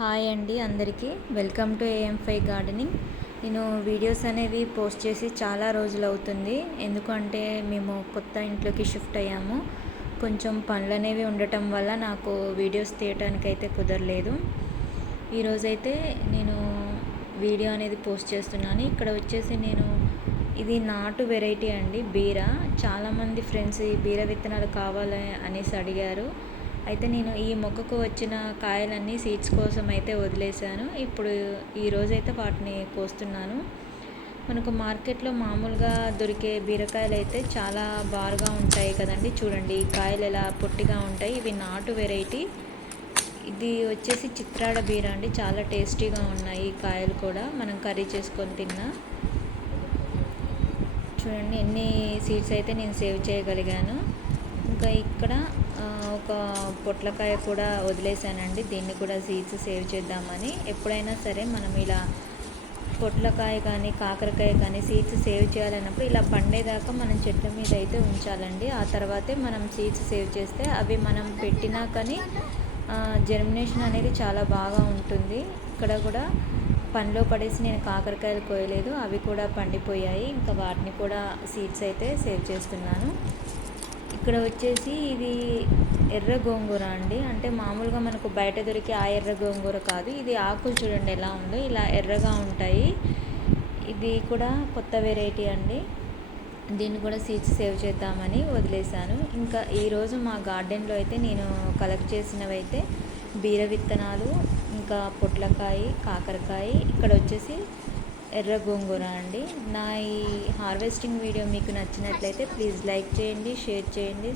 Hi అండి అందరికీ welcome to AM5 gardening. నేను వీడియోస్ అనేవి పోస్ట్ చేసి చాలా రోజులు అవుతుంది. ఎందుకంటే మేము కొత్త ఇంట్లోకి షిఫ్ట్ అయ్యాము. కొంచెం పనులు అనేవి ఉండటం వల్ల నాకు వీడియోస్ తీయటానికి అయితే కుదరలేదు. ఈరోజైతే నేను వీడియో అనేది పోస్ట్ చేస్తున్నాను. ఇక్కడ వచ్చేసి ఇది నాటు వెరైటీ అండి, బీర. చాలామంది ఫ్రెండ్స్ ఈ బీర విత్తనాలు కావాలి అనేసి అడిగారు. అయితే నేను ఈ మొక్కకు వచ్చిన కాయలన్నీ సీడ్స్ కోసం అయితే వదిలేశాను. ఇప్పుడు ఈరోజైతే వాటిని కోస్తున్నాను. మనకు మార్కెట్లో మామూలుగా దొరికే బీరకాయలు అయితే చాలా బారుగా ఉంటాయి కదండి. చూడండి ఈ కాయలు ఎలా పొట్టిగా ఉంటాయి. ఇవి నాటు వెరైటీ. ఇది వచ్చేసి చిత్రాడ బీర అండి. చాలా టేస్టీగా ఉన్నాయి ఈ కాయలు కూడా. మనం కర్రీ చేసుకొని తిన్నా. చూడండి ఎన్ని సీడ్స్ అయితే నేను సేవ్ చేయగలిగాను. ఇంకా ఇక్కడ ఒక పొట్లకాయ కూడా వదిలేసానండి. దీన్ని కూడా సీడ్స్ సేవ్ చేద్దామని. ఎప్పుడైనా సరే మనం ఇలా పొట్లకాయ కానీ కాకరకాయ కానీ సీడ్స్ సేవ్ చేయాలన్నప్పుడు ఇలా పండేదాకా మనం చెట్ల మీద అయితే ఉంచాలండి. ఆ తర్వాతే మనం సీడ్స్ సేవ్ చేస్తే అవి మనం పెట్టినా కానీ జర్మినేషన్ అనేది చాలా బాగా ఉంటుంది. ఇక్కడ కూడా పనిలో పడేసి నేను కాకరకాయలు కోయలేదు, అవి కూడా పండిపోయాయి. ఇంకా వాటిని కూడా సీడ్స్ అయితే సేవ్ చేస్తున్నాను. ఇక్కడ వచ్చేసి ఇది ఎర్ర గోంగూర అండి. అంటే మామూలుగా మనకు బయట దొరికే ఆ ఎర్ర గోంగూర కాదు. ఇది ఆకులు చూడండి ఎలా ఉందో, ఇలా ఎర్రగా ఉంటాయి. ఇది కూడా కొత్త వెరైటీ అండి. దీన్ని కూడా సీడ్స్ సేవ్ చేద్దామని వదిలేశాను. ఇంకా ఈరోజు మా గార్డెన్లో అయితే నేను కలెక్ట్ చేసినవి అయితే బీర విత్తనాలు, ఇంకా పొట్లకాయ, కాకరకాయ, ఇక్కడ వచ్చేసి ఎర్ర గోంగూర అండి. నా ఈ హార్వెస్టింగ్ వీడియో మీకు నచ్చినట్లయితే ప్లీజ్ లైక్ చేయండి, షేర్ చేయండి.